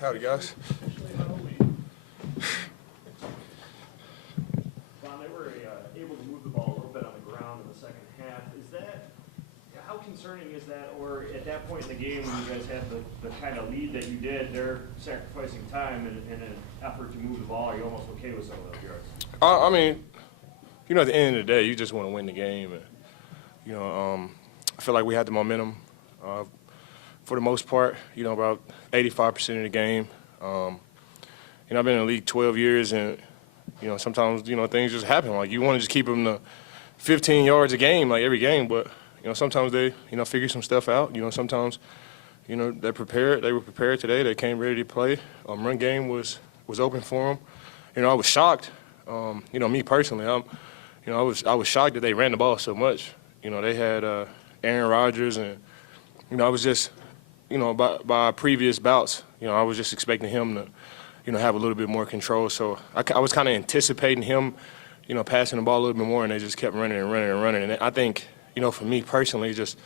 Howdy, guys. Ron, they were able to move the ball a little bit on the ground in the second half. How concerning is that? Or at that point in the game when you guys had the kind of lead that you did, they're sacrificing time in an effort to move the ball. Are you almost okay with some of those yards? I mean, at the end of the day, you just want to win the game. And, I feel like we had the momentum for the most part, about 85% of the game. I've been in the league 12 years, and, sometimes, things just happen. Like, you want to just keep them to 15 yards a game, like every game, but, sometimes they, figure some stuff out. Sometimes, they're prepared. They were prepared today. They came ready to play. Run game was open for them. I was shocked. Me personally, I was shocked that they ran the ball so much. They had Aaron Rodgers, and, I was just, by previous bouts, I was just expecting him to, have a little bit more control. So I was kind of anticipating him, passing the ball a little bit more, and they just kept running and running and running. And I think, for me personally, it just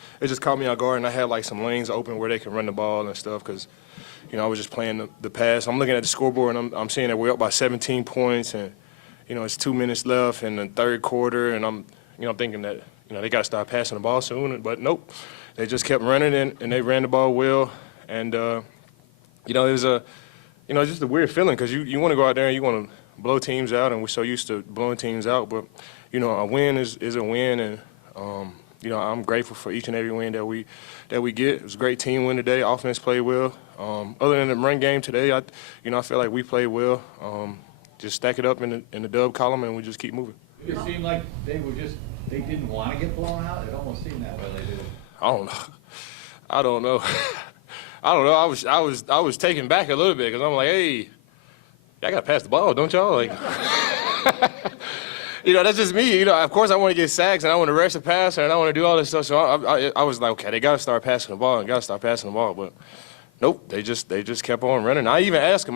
caught me off guard, and I had like some lanes open where they could run the ball and stuff because, I was just playing the pass. I'm looking at the scoreboard, and I'm seeing that we're up by 17 points, and, it's 2 minutes left in the third quarter, and I'm thinking that, they got to start passing the ball soon. But nope, they just kept running, and they ran the ball well. And, it was just a weird feeling because you want to go out there and you want to blow teams out, and we're so used to blowing teams out. But, a win is a win, and, I'm grateful for each and every win that we get. It was a great team win today. Offense played well. Other than the run game today, I feel like we played well. Just stack it up in the dub column, and we just keep moving. It seemed like they didn't want to get blown out. It almost seemed that way they did. I don't know. I was taken back a little bit because I'm like, hey, y'all got to pass the ball, don't y'all? Like, that's just me. Of course I want to get sacks and I want to rush the passer and I want to do all this stuff. So I was like, okay, they got to start passing the ball But nope, they just kept on running. I even asked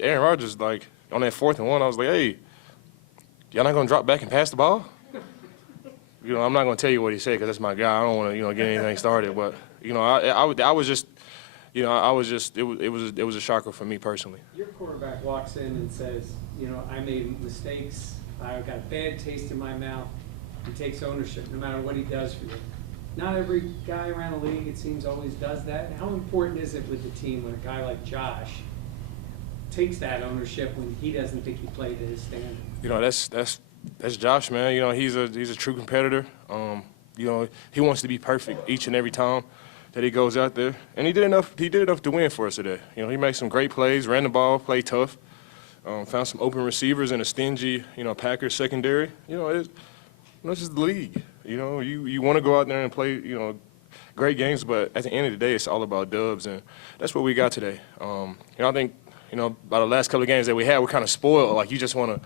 Aaron Rodgers, like, on that 4th and 1, I was like, hey, y'all not going to drop back and pass the ball? I'm not going to tell you what he said because that's my guy. I don't want to, get anything started. But, I was just, it was a shocker for me personally. Your quarterback walks in and says, I made mistakes. I got a bad taste in my mouth. He takes ownership no matter what he does for you. Not every guy around the league, it seems, always does that. How important is it with the team when a guy like Josh takes that ownership when he doesn't think he played to his standard? That's Josh, man. He's a true competitor. He wants to be perfect each and every time that he goes out there, and he did enough to win for us today. He made some great plays, ran the ball, played tough, found some open receivers in a stingy, Packers secondary. It's just the league. You want to go out there and play, great games, but at the end of the day, it's all about dubs, and that's what we got today. I think, by the last couple of games that we had, we're kind of spoiled. Like, you just want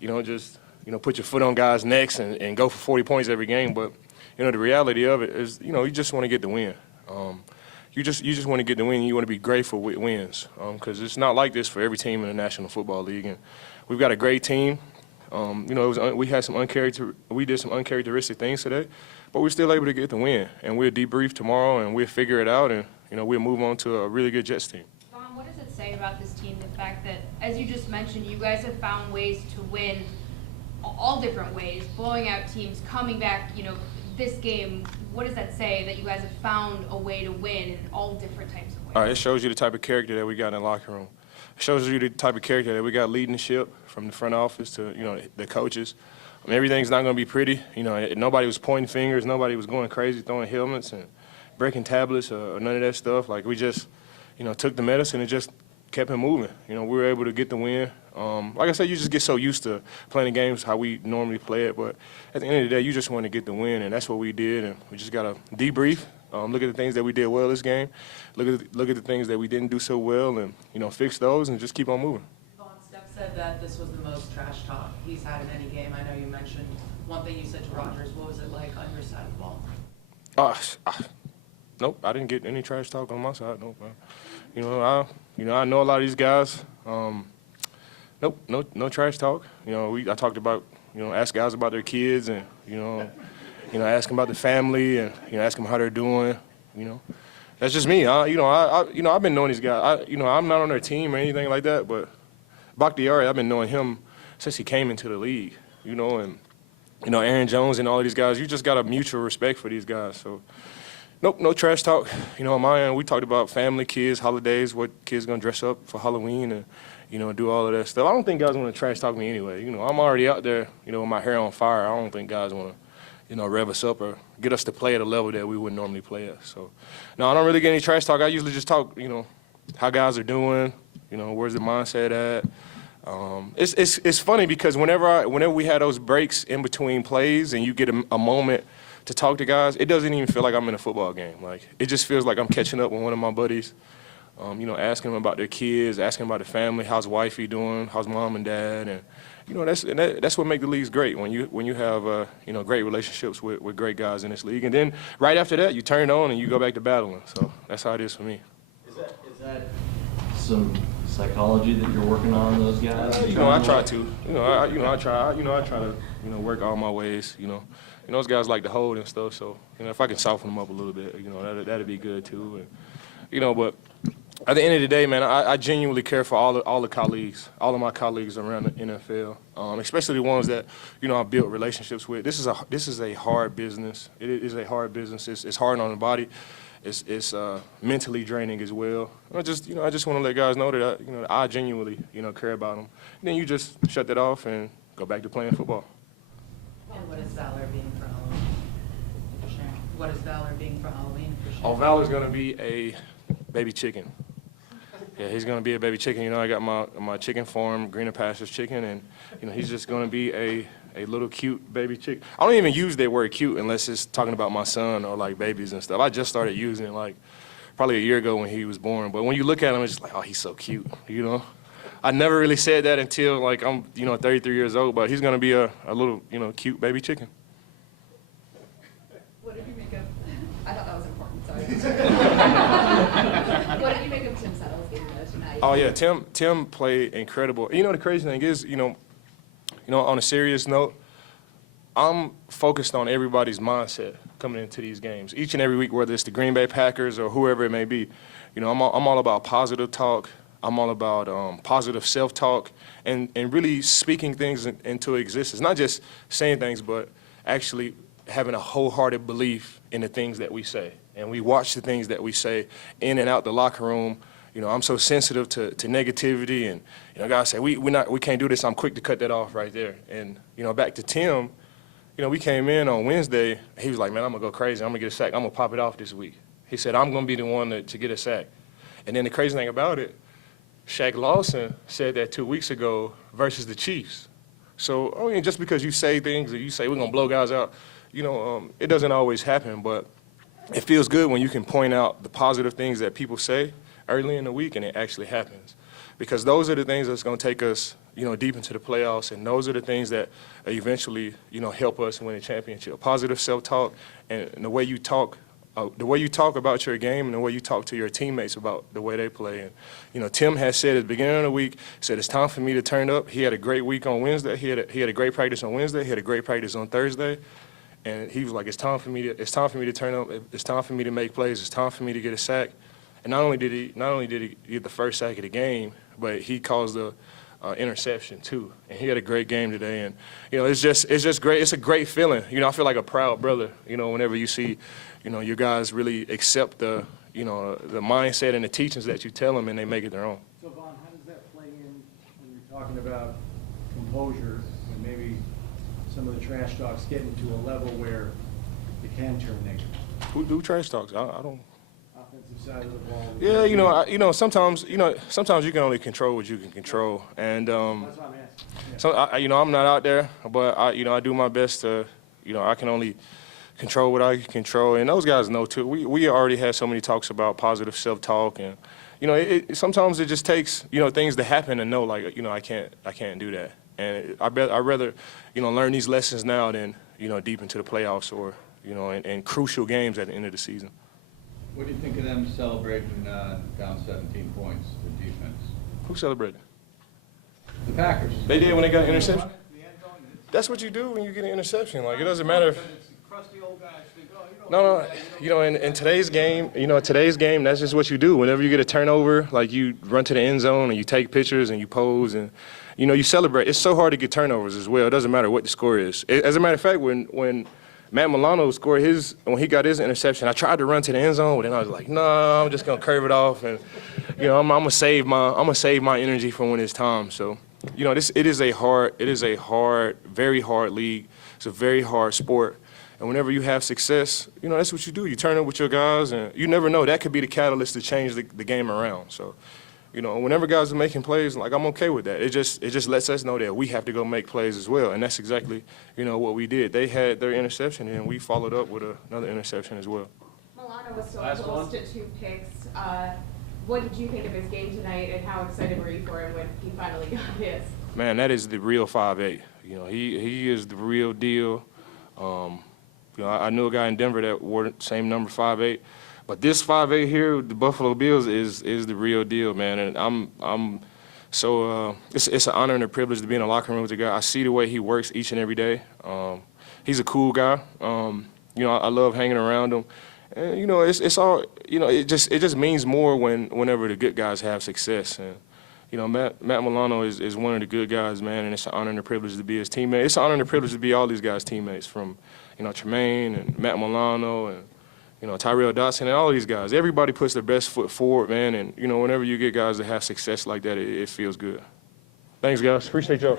to, put your foot on guys' necks and go for 40 points every game. But, the reality of it is, you just want to get the win. You just want to get the win. You want to be grateful with wins because it's not like this for every team in the National Football League. And we've got a great team. We did some uncharacteristic things today, but we're still able to get the win. And we'll debrief tomorrow, and we'll figure it out, and, we'll move on to a really good Jets team. What does it say about this team, the fact that, as you just mentioned, you guys have found ways to win all different ways, blowing out teams, coming back, this game? What does that say that you guys have found a way to win in all different types of ways? All right, it shows you the type of character that we got in the locker room. It shows you the type of character that we got leading the ship from the front office to, the coaches. Everything's not going to be pretty. Nobody was pointing fingers. Nobody was going crazy, throwing helmets and breaking tablets or none of that stuff. Like, we just took the medicine and just kept it moving. We were able to get the win. Like I said, you just get so used to playing the games how we normally play it. But at the end of the day, you just want to get the win, and that's what we did. And we just got to debrief, look at the things that we did well this game, look at the things that we didn't do so well, and fix those and just keep on moving. Steph said that this was the most trash talk he's had in any game. I know you mentioned one thing you said to Rodgers. What was it like on your side of the ball? Nope, I didn't get any trash talk on my side. Nope. I know a lot of these guys. Nope, no trash talk. I talked about, ask guys about their kids and, ask them about the family and, ask them how they're doing, That's just me. I've been knowing these guys. I'm not on their team or anything like that, but Bakhtiari, I've been knowing him since he came into the league, and Aaron Jones and all of these guys. You just got a mutual respect for these guys. So, nope, no trash talk. On my end, we talked about family, kids, holidays, what kids gonna dress up for Halloween, and do all of that stuff. I don't think guys want to trash talk me anyway. I'm already out there, with my hair on fire. I don't think guys want to, rev us up or get us to play at a level that we wouldn't normally play at. So, no, I don't really get any trash talk. I usually just talk, how guys are doing, where's the mindset at. It's funny because whenever we had those breaks in between plays and you get a moment to talk to guys, it doesn't even feel like I'm in a football game. Like, it just feels like I'm catching up with one of my buddies, asking them about their kids, asking about the family, how's wifey doing, how's mom and dad, and that's what makes the leagues great, when you have great relationships with great guys in this league. And then right after that, you turn on and you go back to battling. So that's how it is for me. Is that some psychology that you're working on those guys? I try to. I try to work all my ways. Those guys like to hold and stuff. So if I can soften them up a little bit, that'd be good too. And, but at the end of the day, man, I genuinely care for all the colleagues, all of my colleagues around the NFL, especially the ones that I built relationships with. This is a hard business. It is a hard business. It's hard on the body. It's mentally draining as well. I just want to let guys know that I genuinely care about them. And then you just shut that off and go back to playing football. And what is Valor being for Halloween? What is Valor being for Halloween? Oh, Valor's gonna be a baby chicken. Yeah, he's gonna be a baby chicken. I got my chicken farm, Greener Pastures chicken, and he's just gonna be a little cute baby chicken. I don't even use that word cute unless it's talking about my son or like babies and stuff. I just started using it like probably a year ago when he was born. But when you look at him, it's just like, oh, he's so cute, I never really said that until like I'm 33 years old. But he's gonna be a little cute baby chicken. What did you make of? I thought that was important. Sorry. What did you make of Tim Settle's game tonight? Oh yeah, Tim played incredible. The crazy thing is, on a serious note, I'm focused on everybody's mindset coming into these games each and every week, whether it's the Green Bay Packers or whoever it may be. I'm all about positive talk. I'm all about positive self-talk and really speaking things into existence. Not just saying things, but actually having a wholehearted belief in the things that we say. And we watch the things that we say in and out the locker room. I'm so sensitive to negativity, and guys say we can't do this. I'm quick to cut that off right there. And back to Tim, we came in on Wednesday. He was like, man, I'm gonna go crazy. I'm gonna get a sack. I'm gonna pop it off this week. He said, I'm gonna be the one to get a sack. And then the crazy thing about it, Shaq Lawson said that 2 weeks ago versus the Chiefs. So just because you say things or you say we're gonna blow guys out, it doesn't always happen. But it feels good when you can point out the positive things that people say early in the week and it actually happens, because those are the things that's going to take us deep into the playoffs, and those are the things that eventually help us win a championship. Positive self-talk and the way you talk about your game and the way you talk to your teammates about the way they play. And Tim has said at the beginning of the week, said it's time for me to turn up. He had a great week on Wednesday. He had a great practice on Wednesday. He had a great practice on Thursday. And he was like, it's time for me to turn up. It's time for me to make plays. It's time for me to get a sack. And not only did he get the first sack of the game, but he caused the interception too. And he had a great game today. And it's just great. It's a great feeling. I feel like a proud brother. Whenever you see, your guys really accept the mindset and the teachings that you tell them, and they make it their own. So Vaughn, how does that play in when you're talking about composure and maybe some of the trash talks getting to a level where it can turn negative? Who trash talks? I don't. Offensive side of the ball. Yeah, sometimes you can only control what you can control, and That's what I'm asking. Yeah. so I'm not out there, but I do my best to, I can only control what I can control, and those guys know too. We already had so many talks about positive self-talk, and sometimes it just takes things to happen to know, like I can't do that, and I'd rather learn these lessons now than deep into the playoffs or in crucial games at the end of the season. What do you think of them celebrating down 17 points, the defense? Who celebrated? The Packers. They did when they got an interception? That's what you do when you get an interception. Like, it doesn't matter if... Crusty old guys think, oh, No, you know, in today's game, that's just what you do. Whenever you get a turnover, like you run to the end zone and you take pictures and you pose and, you know, you celebrate. It's so hard to get turnovers as well. It doesn't matter what the score is. As a matter of fact, when Matt Milano scored when he got his interception, I tried to run to the end zone, but then I was like, no, I'm just gonna curve it off, and you know, I'm gonna save my energy for when it's time. So, you know, it is a hard, very hard league. It's a very hard sport. And whenever you have success, you know, that's what you do. You turn up with your guys, and you never know. That could be the catalyst to change the game around. So, you know, whenever guys are making plays, like, I'm okay with that. It just lets us know that we have to go make plays as well. And that's exactly, you know, what we did. They had their interception, and we followed up with another interception as well. Milano was so Last close one. to 2 picks. What did you think of his game tonight, and how excited were you for him when he finally got his? Man, that is the real 5'8". You know, he is the real deal. You know, I knew a guy in Denver that wore the same number, 5'8". But this 5'8" here, the Buffalo Bills, is the real deal, man. And I'm so it's an honor and a privilege to be in the locker room with the guy. I see the way he works each and every day. He's a cool guy. You know, I love hanging around him. And you know, it's all, you know, it just means more whenever the good guys have success. And you know, Matt Milano is one of the good guys, man, and it's an honor and a privilege to be his teammate. It's an honor and a privilege to be all these guys' teammates, from, you know, Tremaine and Matt Milano and, you know, Tyrell Dotson and all these guys. Everybody puts their best foot forward, man, and, you know, whenever you get guys that have success like that, it feels good. Thanks, guys. Appreciate y'all.